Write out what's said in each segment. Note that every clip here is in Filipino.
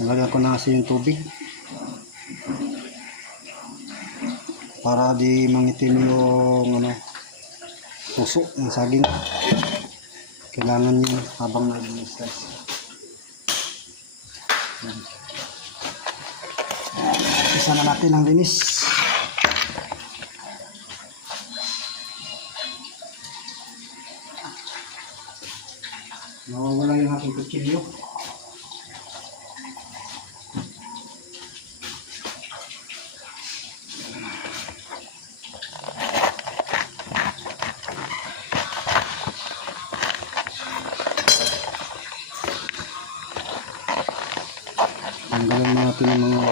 Nalagyan ko na kasi yung tubig para di mangitim yung puso ng saging. Kailangan yun habang nag-slice. Isa na natin ang linis. Nawawala yung ating kutsilyo. Tanggalan natin ang mga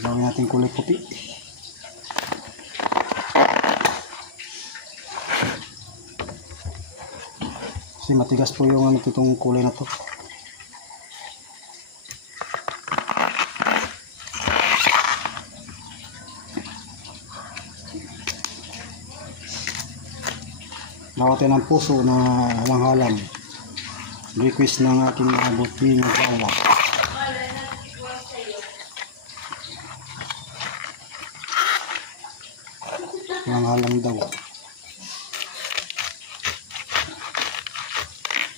gawin natin kulay puti. Kasi matigas po yung itong kulay na to. Nawatin ang puso na manghalam. Request ng aking abutin ng kawa. Manghalam daw.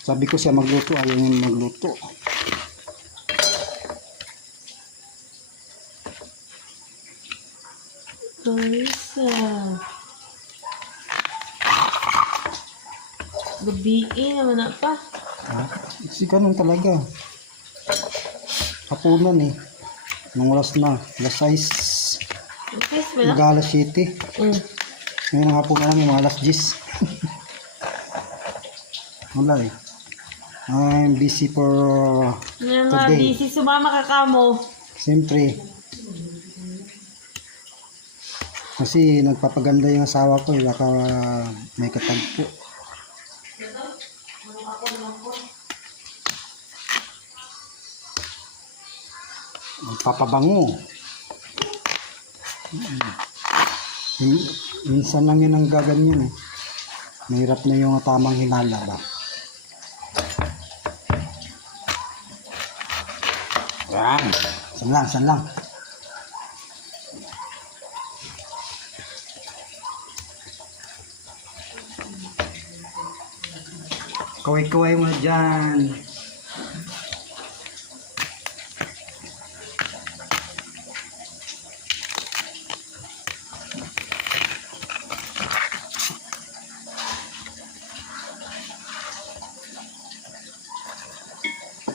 Sabi ko siya magluto, ayaw niya magluto. Gabiin naman na pa. Ha? Kasi ganun talaga. Hapunan eh. Nung oras na. Alas 6. Okay, wala. Mag-alas 7. Ngayon ang hapon na lang yung mga alas 10. Wala eh. I'm busy for Nga nga, today. busy sumama ka kamo. Siyempre. Kasi nagpapaganda yung asawa ko eh. Baka may katagpo. Magpapabango. Minsan lang yun ang gaganyan eh. Mahirap na yung tamang hinala ba. Yan. San lang. Kaway-kaway mo dyan.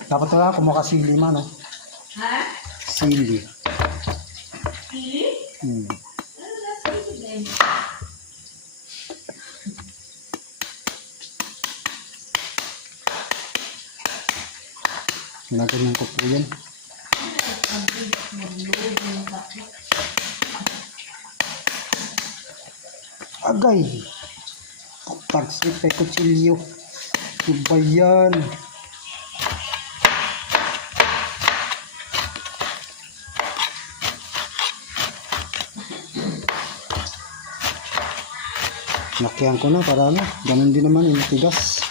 Dapat wala kumuha sili man, no? Ha? Sili. Sili? Hmm. Ano na sili din? Nagaganyan ko po yan. Agay! Tagsip kay kutsilyo. Iba yan. Nakihan ko na para ano. Ganun din naman yung tigas.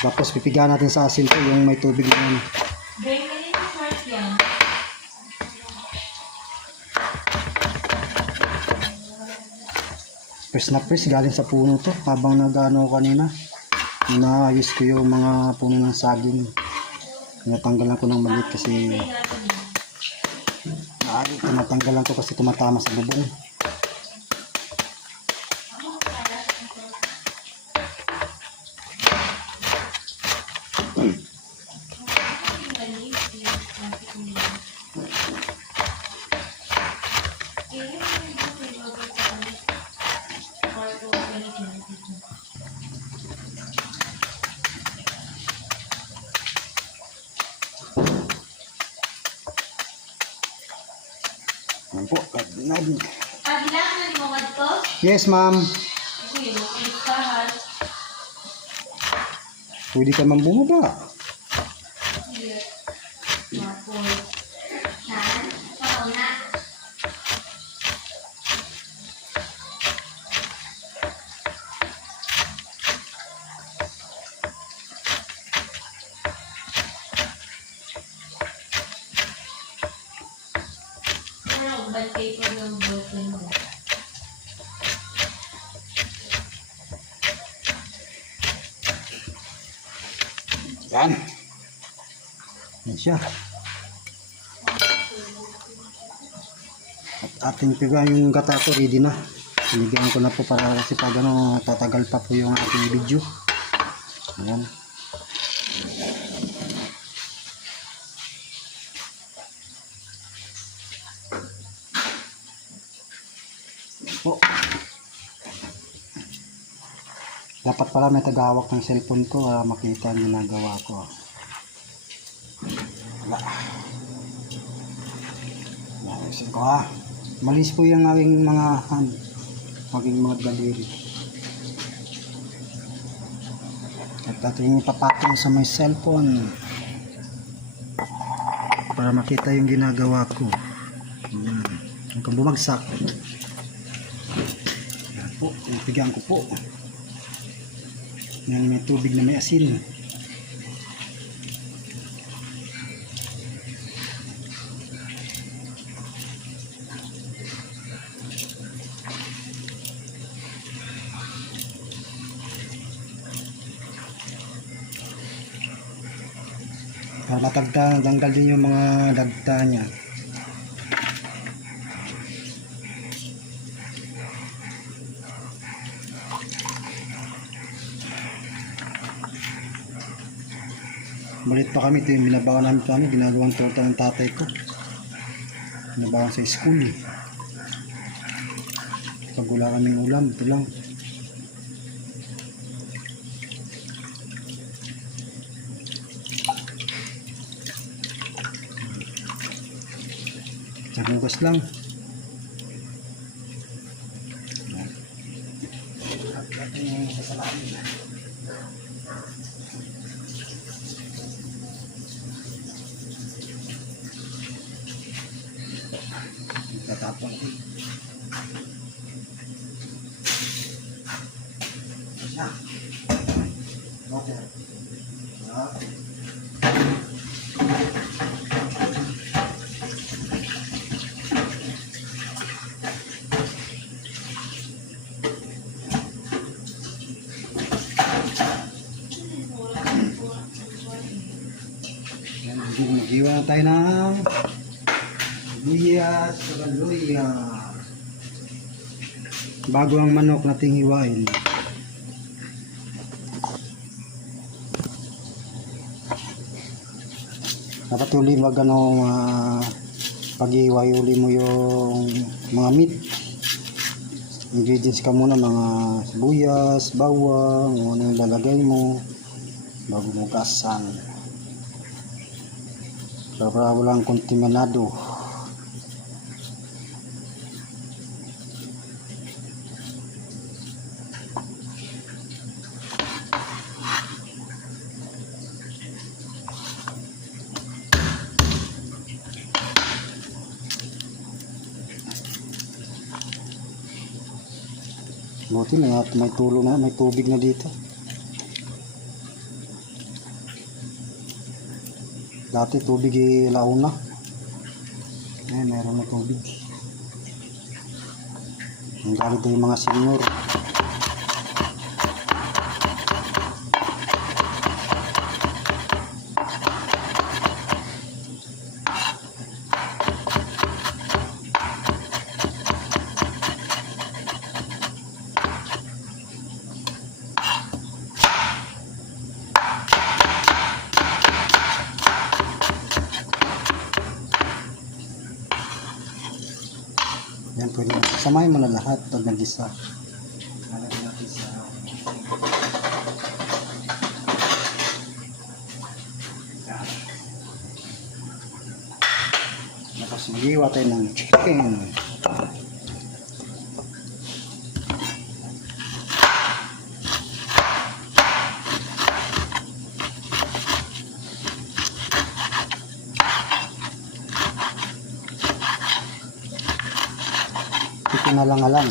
Tapos pipigahan natin sa asin to yung may tubig naman. Gawin na rin yung short yan. Press na press galing sa puno to. Habang nag-ano kanina. Inaayos ko yung mga puno ng saging. Natanggalan ko ng maliit kasi tinatanggalan ko kasi tumatama sa bubong. Yan po. Kailangan mo nga to? Yes, ma'am. Uy, listahan. Pwede ka man bumaba. Mapol. Ha? magbantay ko ng broken mo. Yan. Yan siya. At ating piga yung gata ko, ready na. Binigyan ko na po para kasi pag ano, tatagal pa po yung ating video. Ayan. Oh. Dapat pala may tagahawak ng cellphone ko para makita ang ginagawa ko. Wala. Ayusin ko ha. Malis po yung aking mga hand. Aking mga daliri. At ating ipapatong sa may cellphone. Para makita yung ginagawa ko. Ayan. Huwag kang bumagsak. Ayan po. Pinipigyan ko po. Yan, may tubig na may asin. Para matanggal din yung mga dagta niya. Malit pa kami, ito yung binabawan namin kami, ginagawang torta ng tatay ko. Binabawan sa school eh. Pag wala kaming ulam, ito lang. Nagugas lang. At yung sasalain. Tatapon ko. Yan. Water. Mag-iwan na tayo ng luyas sa luya. Bago ang manok nating hiwain. Dapat uli wag pag-iway uli mo yung mga meat. Ingredients ka muna, mga sibuyas, bawang, ano yung lalagay mo bago mo gasan. Para walang kontaminado. Buti na may tulo na, may tubig na dito. Dati tubig launa. Meron na tubig. Ang galit yung mga senior. Yan, pwede na. Samahin mo na lahat pag nag-isa. Lalagyan natin sa... Yan. Tapos mag-iwa tayo ng chicken. Pinalang-alang.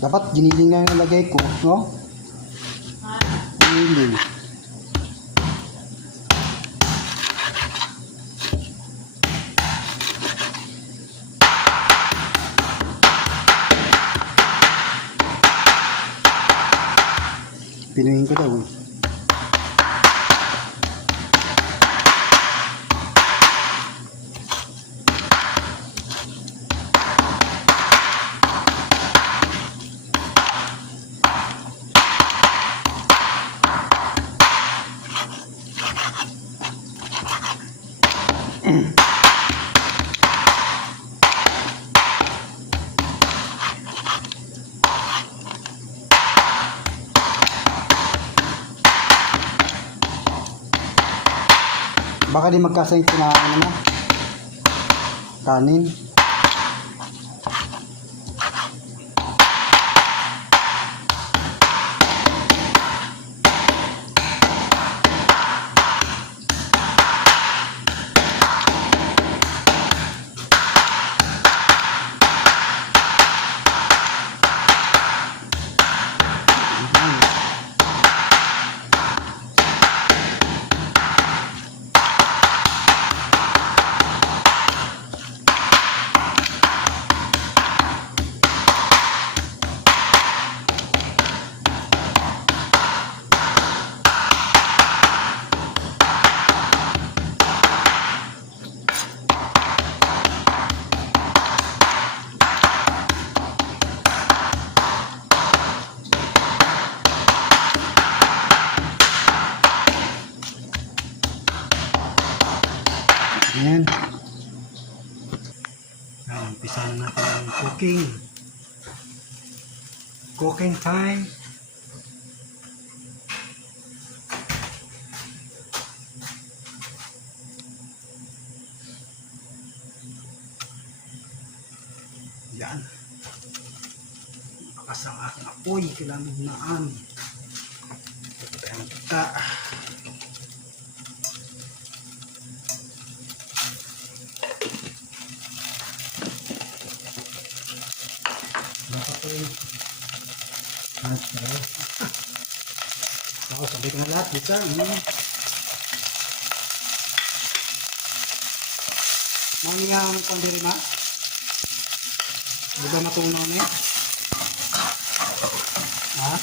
Dapat giniling na yung nalagay ko, no? Giniling. Pinuhin ko daw eh. Baka di magkasayang ano na kanin. Ayan. Umpisa na natin ang cooking. Cooking time. Yan. Lakas ang aking apoy. Kailangan naan. Pagkanta. Dapat po yun. Ako, sabit nga lahat. Bisa. Mga ang pandiri na. Di ba matunaw na eh? Ha?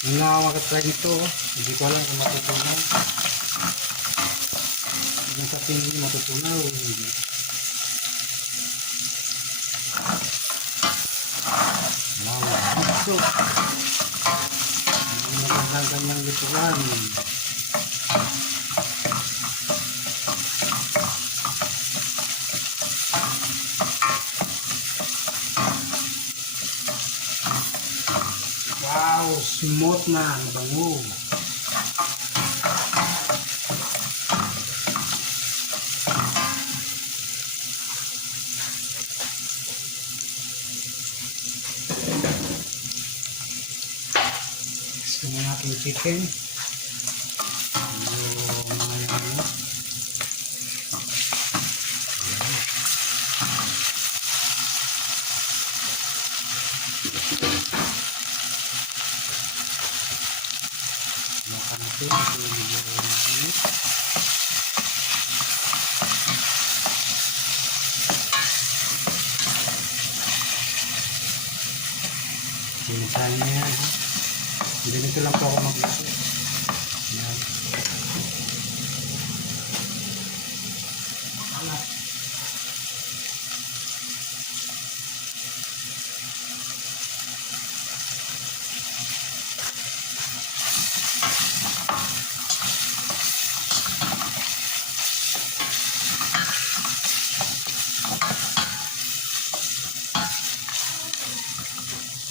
Yung nakawag-try nito, hindi ko alam kung matutunaw. Yung sa tingin matutunaw, hindi. Wow, hindi magandang ganyang lutuan. Wow, smooth na, bango. Gusto mo natin chicken. Sinasahin niya yan, ha? Ganito lang po ako magluto. Yan. Alat.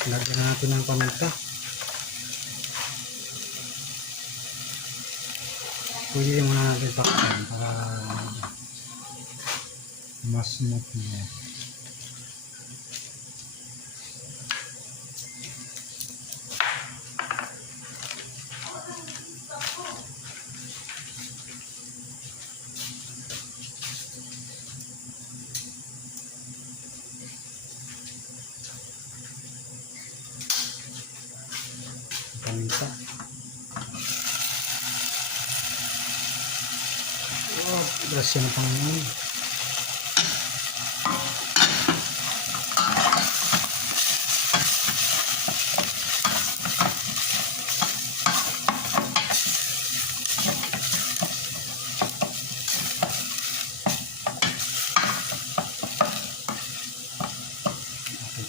Lagyan na natin ng paminta. Pwede muna natin takpan para mas smooth niya. paminta. Oh, grasya ng Panginoon.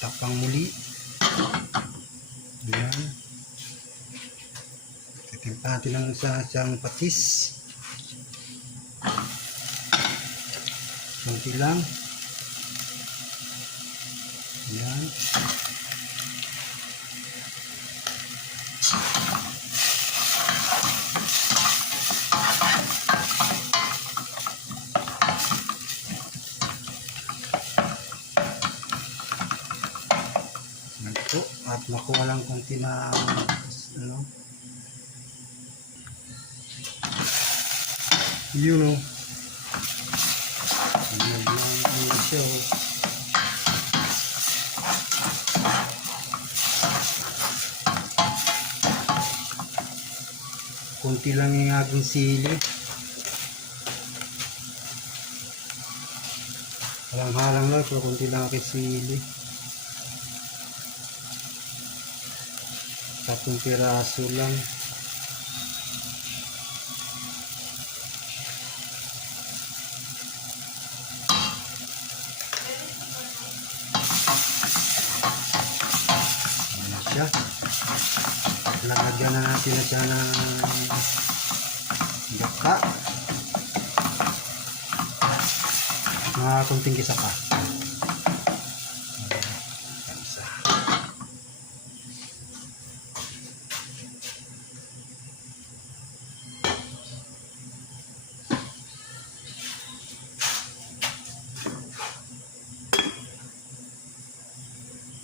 Tapang muli. Ayan. Titimpa natin lang sa siyang patis. Kunti lang. Ayan. Ito. At makuha lang kunti na ano. Yun o. Ano siya o. Kunti lang yung aking sili. Halang-halang lang pero kunti lang aking sili. 10 piraso lang. Ayan siya. Lagyan na natin na siya ng gata. Mga kunting kisa pa.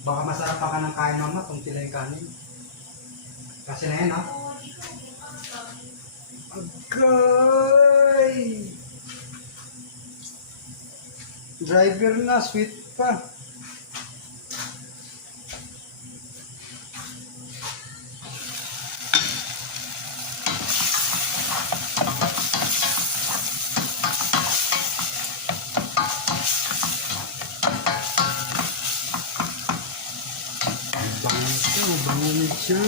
Baka masarap pa ka ng kain mama kung tilay kanin. Kasi na yan ha. Agay! Driver na, sweet pa. Bango nito.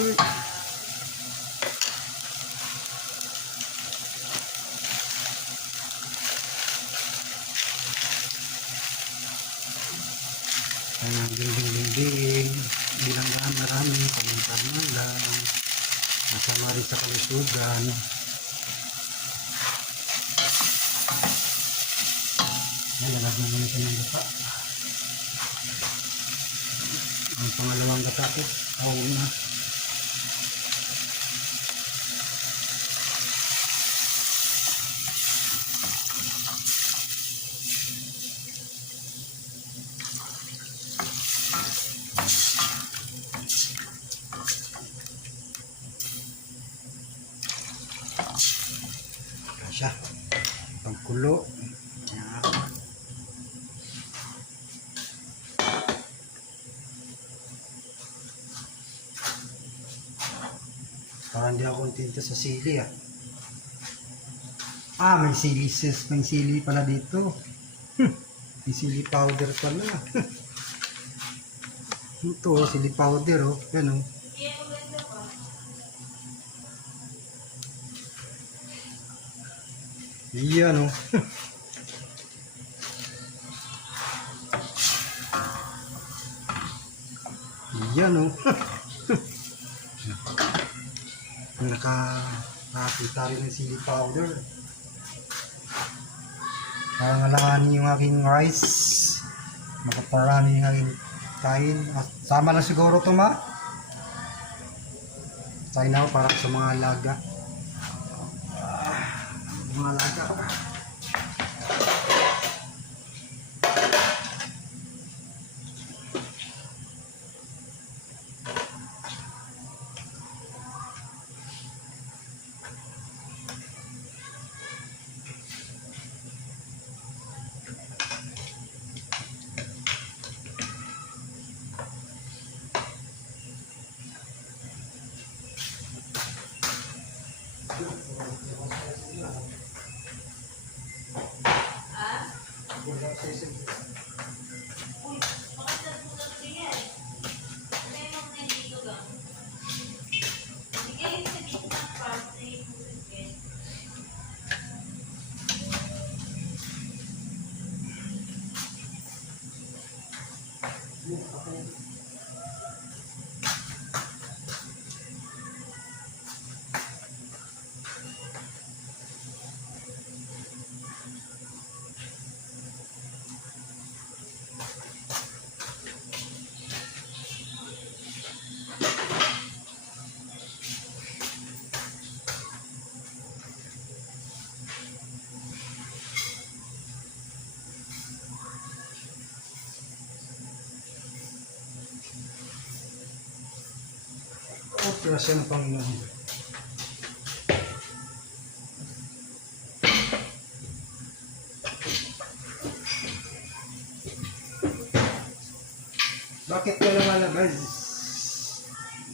Ang ding-ding-ding. Bilang marami, pamintaman lang. Masama rin sa kalusugan. Yan, lalagyan mo nito ng gata. Ang pangalawang gata ko. Oo na. Siya. Pagkulo. Yan. Parang hindi ako kontento sa sili ah. Ah, may sili sis. May sili pala dito. May sili powder pala. Ito, sili powder oh. Yan oh. Yan oh. Yan oh. Nakakita rin ng sili powder. Parang alanganin yung aking rice. Makaparami yung aking kain. Sama na siguro ito ma. Kain ako para sa mga alaga. Mga alaga. Oh, grasya ng Panginoon. Bakit ka lumalabas?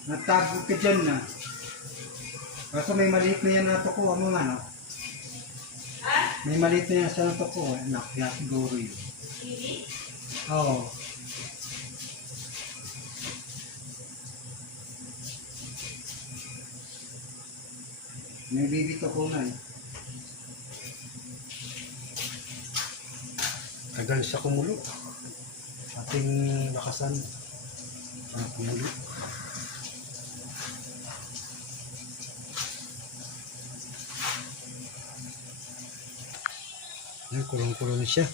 Natago ka dyan na. Kaso may maliit na yan na tukuha mo nga, no? May maliit na yan sa natukuha. Anak, yan siguro yun. Oo. May baby ko na eh. Tagal siya kumulo. Ating lakasan. Para kumulo. Ay, kulong-kulong siya.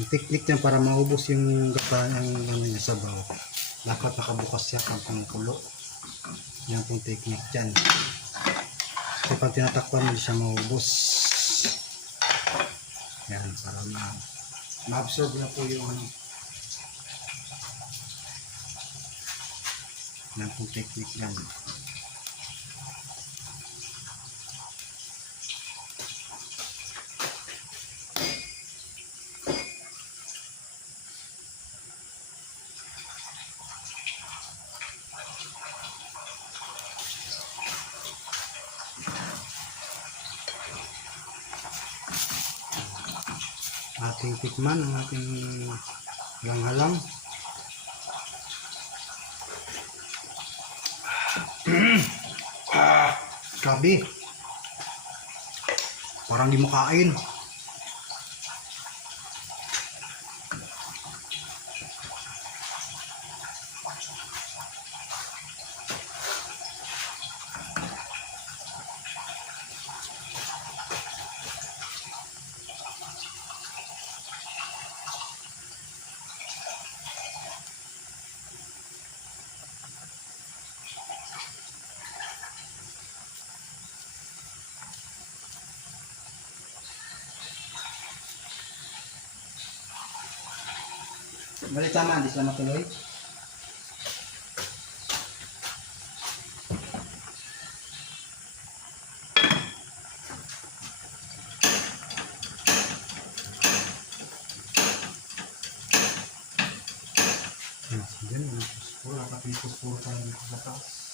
Ang teknik niya para maubos yung gata ang ano niya sabaw. Dapat nakabukas siya kapag kulo. Yan pong teknik dyan. Kasi pag tinatakpan mo siya maubos. Yan, para ma-absorb na po yung ano. Yan pong teknik yan. Ating tikman ang ating halang. Grabe. Parang di makain. Balik tama, hindi sila matuloy. Yan, puspuro. Kapag puspuro tayo dito sa taas.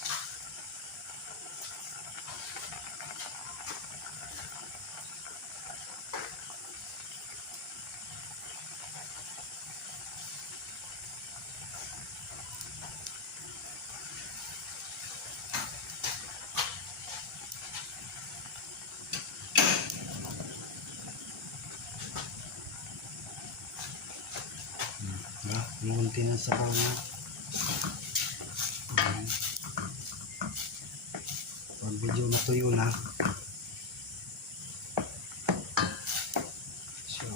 Munti ng sabaw na. Pag medyo matuyo na. So,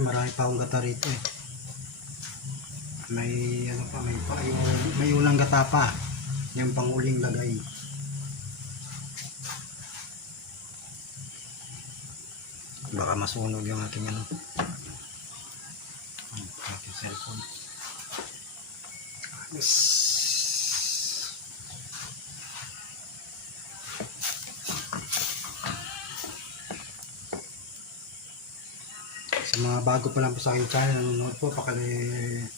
marami pa akong gata rito eh. May ano pa, may ulang gata pa. Yung panguling lagay. Baka masunog yung ating ano. Ating cellphone. Yes. Sa mga bago pa lang po sa aking channel, nanonood po,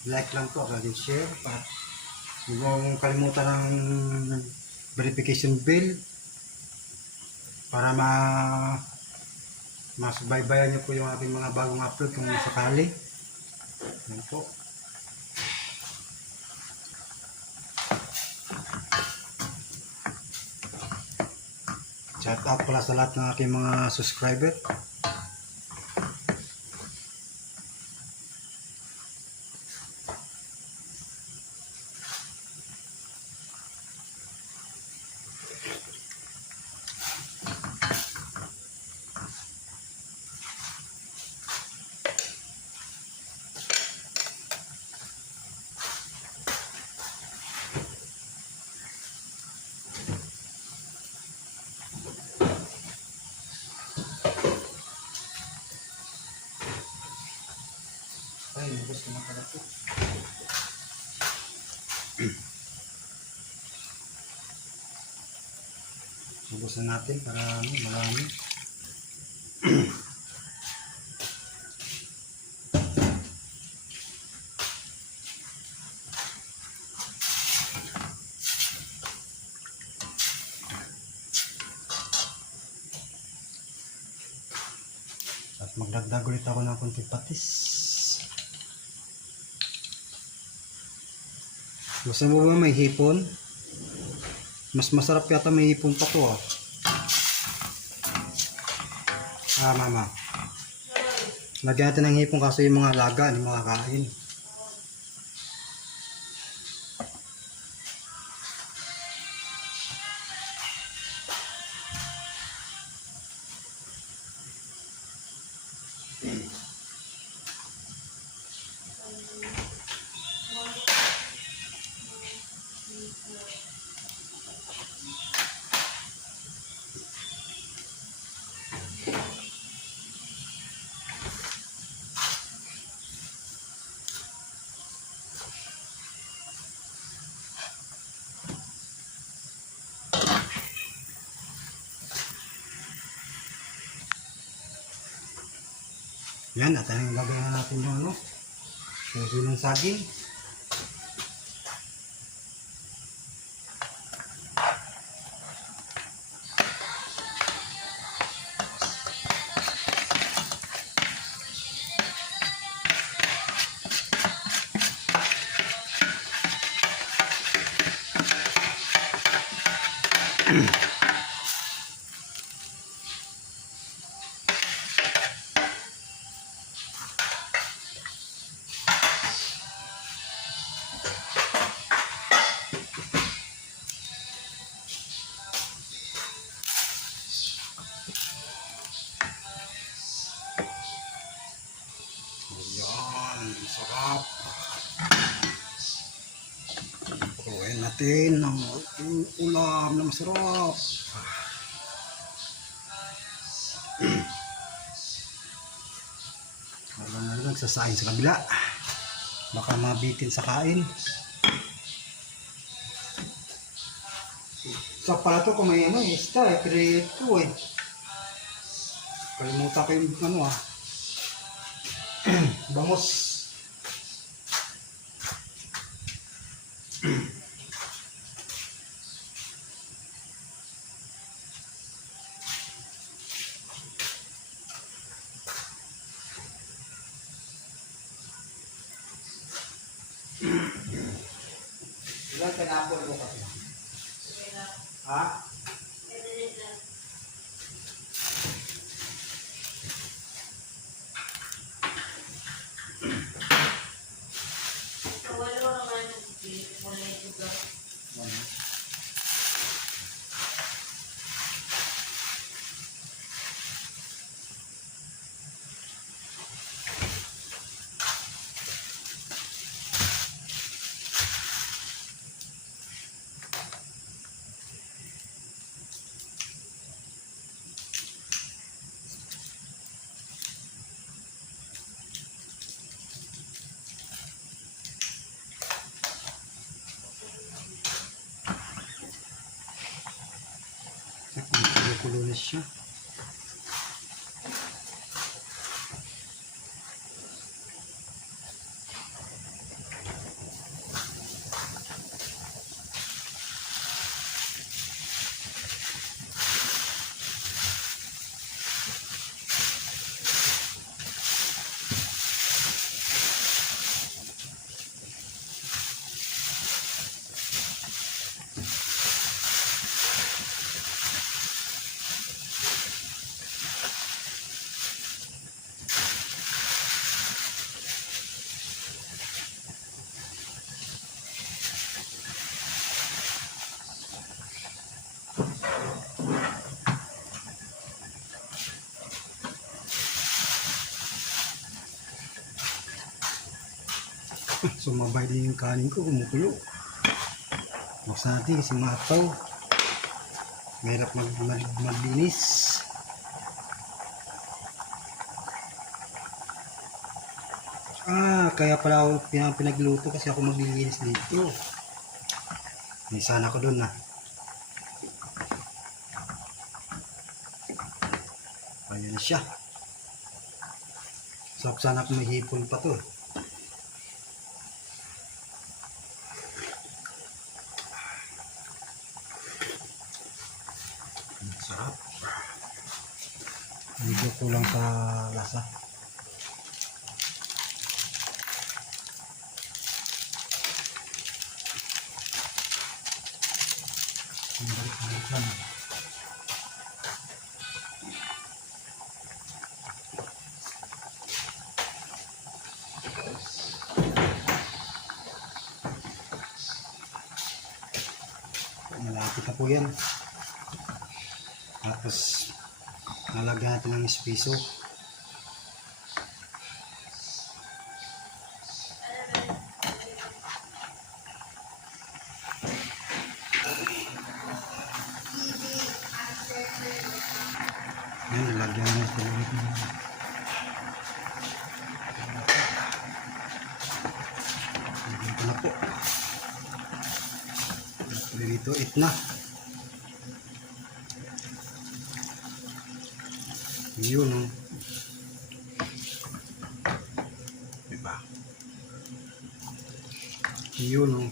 like lang po, share, at huwag kalimutan ng verification bell para masubaybayan niyo po yung aking mga bagong upload kung sakali. Yan po. Shout out pala sa lahat ng aking mga subscriber. Ay, nabos ko na pala po. Ubusan natin para marami. At magdagdag ulit ako ng konting patis. Gusto mo ba may hipon? Mas masarap yata may hipon pa to ah. Mama. Lagyan natin ng hipon kaso yung mga laga, hindi makakain. Yan, at ang lagyan natin yung ano, yung saging. Yan, sarap. Pagkawain natin ng ulam na masarap. Habang nagsasain sa kabila, baka mabitin sa kain. Sa pala to kung may ano eh, star eh, pero ito eh. Kalimutan ko yung ano ah. Bangos. Ilan pinapol mo kasi? Ha? Kulo na siya. Sumabay din yung kanin ko, kumukulo. Buksan natin kasi mataw. Mahirap maglinis. Kaya pala ako pinagluto kasi ako maglilinis dito. May sana ko doon na. Ayan na siya. Sarap sana kung may hipon pa to. Sarap. Medyo kulang sa lasa. Balik-balik lang. Malapit na po yan. Tapos nalagyan natin ng espeso. Yan, nalagyan natin ng dito na po. Dito, it na. Yun, oh. Diba? Yun, oh.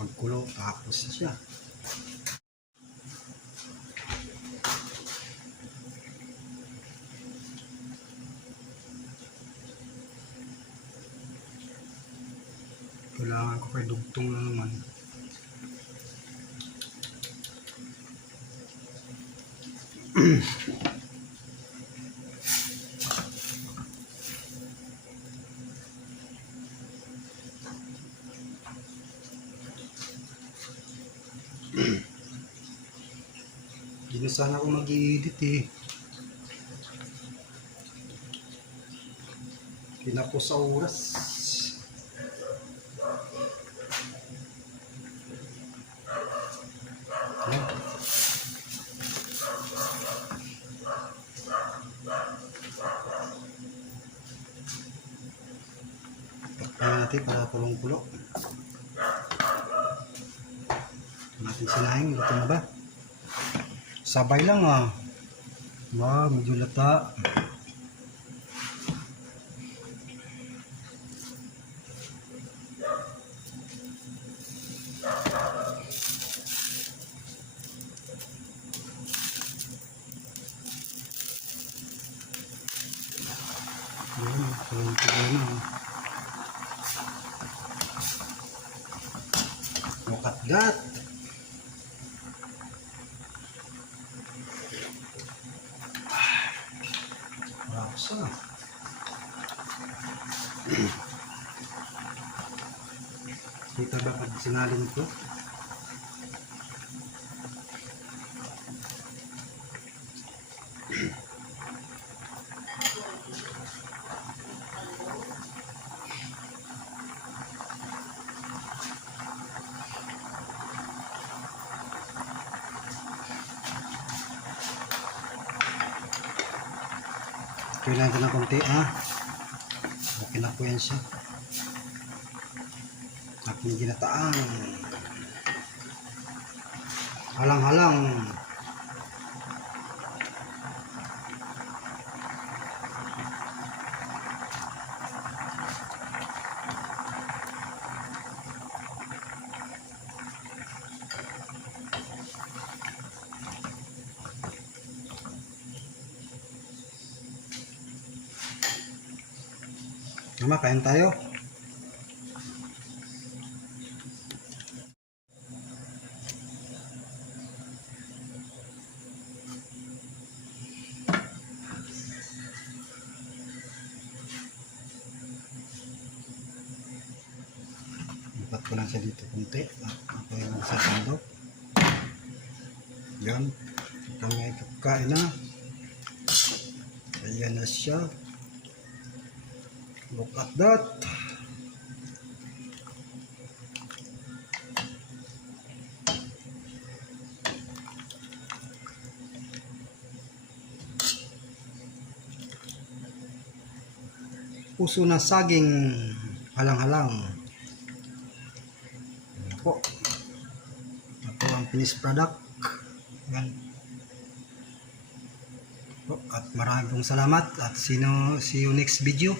Pagkulo, tapos siya. Kailangan ko kay dugtong na naman. Hindi na sana ako mag-i-edit eh. Pinako sa oras. Yan. Takpan natin para kulong-kulo. Natin sinahin, luto na ba? Sabay lang ah. Wow, medyo lata. Ayan, kulong-kulo na. Look at that. Rasa. Kita ba pag sinalin ito? Kailangan ko ng konti okay na po yan siya. Aking ginataan. Halang-halang. Mama, kain tayo. Lipat ko lang siya dito konti. Ako yung magsasando. Yan. Ito nga ikakain na. Ayan na siya. Look at that. Puso ng saging halang-halang. Yan po. Ito ang finished product. Yan. Po, at maraming salamat at see you next video.